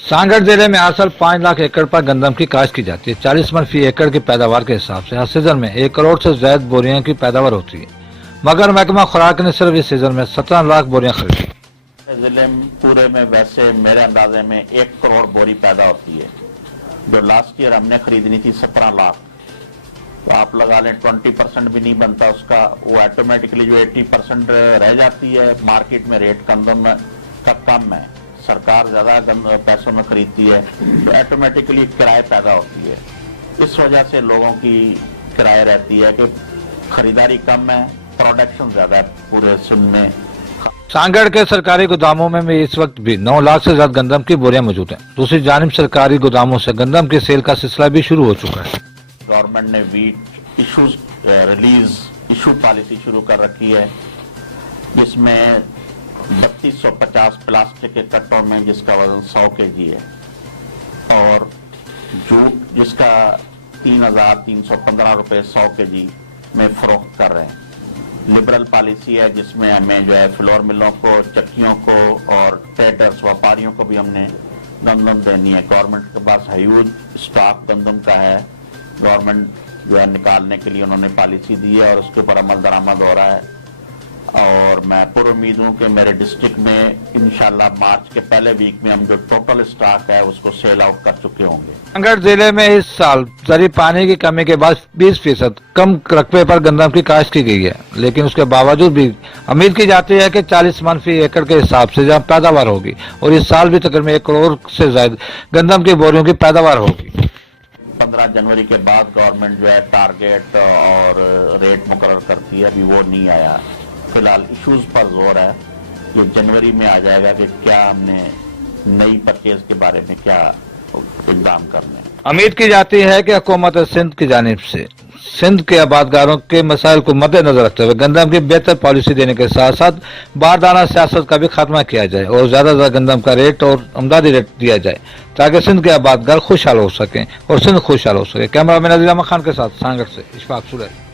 सांगड़ जिले में हर साल 5 लाख एकड़ पर गंदम की काश्त की जाती है। 40 मन फी एकड़ की पैदावार के हिसाब से हर सीजन में 1 करोड़ से ज्यादा बोरियों की पैदावार होती है, मगर महकमा खुराक ने सिर्फ इस सीजन में 17 लाख बोरियां खरीदी। जिले पूरे में वैसे मेरे अंदाजे में 1 करोड़ बोरी पैदा होती है, जो लास्ट ईयर हमने खरीदनी थी 17 लाख। तो आप लगा लें 20% भी नहीं बनता उसका, वो ऑटोमेटिकली जो 80% रह जाती है। मार्केट में रेट गंदम का कम है, सरकार ज्यादा पैसों में खरीदती है, तो ऑटोमेटिकली किराए पैदा होती है। इस वजह से लोगों की किराए रहती है कि खरीदारी कम है, प्रोडक्शन ज्यादा है पूरे सिंध में। सांगड़ के सरकारी गोदामों में भी इस वक्त भी 9 लाख से ज्यादा गंदम की बोरियां मौजूद हैं। दूसरी जानिब सरकारी गोदामों से गंदम की सेल का सिलसिला भी शुरू हो चुका है। गवर्नमेंट ने wheat issues release issue policy शुरू कर रखी है, जिसमें 3250 प्लास्टिक के कट्टों में जिसका वजन 100 kg है, और जूट जिसका 3315 रुपए 100 kg में फरोख्त कर रहे हैं। लिबरल पॉलिसी है जिसमें हमें जो है फ्लोर मिलों को, चक्कियों को और ट्रेडर्स व्यापारियों को भी हमने गंदम देनी है। गवर्नमेंट के पास ह्यूज स्टॉक गंदम का है, गवर्नमेंट जो है निकालने के लिए उन्होंने पॉलिसी दी है और उसके ऊपर अमल दरामद हो रहा है। और मैं पूरी उम्मीद हूँ कि मेरे डिस्ट्रिक्ट में इंशाल्लाह मार्च के पहले वीक में हम जो टोटल स्टॉक है उसको सेल आउट कर चुके होंगे। सांगड़ जिले में इस साल जरी पानी की कमी के बाद 20% कम रकबे पर गंदम की काश्त की गई है, लेकिन उसके बावजूद भी उम्मीद की जाती है कि 40 मन फी एकड़ के हिसाब से जहाँ पैदावार होगी, और इस साल भी तकरीबन 1 करोड़ से ज्यादा गंदम की बोरियों की पैदावार होगी। 15 जनवरी के बाद गवर्नमेंट जो है टारगेट और रेट मुकर्रर करती है, अभी वो नहीं आया। फिलहाल इश्यूज पर जोर है, ये जनवरी में आ जाएगा कि क्या हमने नई परचेज के बारे में क्या इक़दाम करने। उम्मीद की जाती है कि हुकूमत सिंध की जानिब से सिंध के आबादगारों के मसाइल को मद्देनजर रखते हुए गंदम की बेहतर पॉलिसी देने के साथ साथ बारदाना सियासत का भी खात्मा किया जाए और ज्यादा से ज्यादा गंदम का रेट और अमदादी रेट दिया जाए, ताकि सिंध के आबादगार खुशहाल हो सकें और सिंध खुशहाल हो सके। कैमरा मैन नज़ीर अहमद खान के साथ सांगड़ से इशफाक सूरज।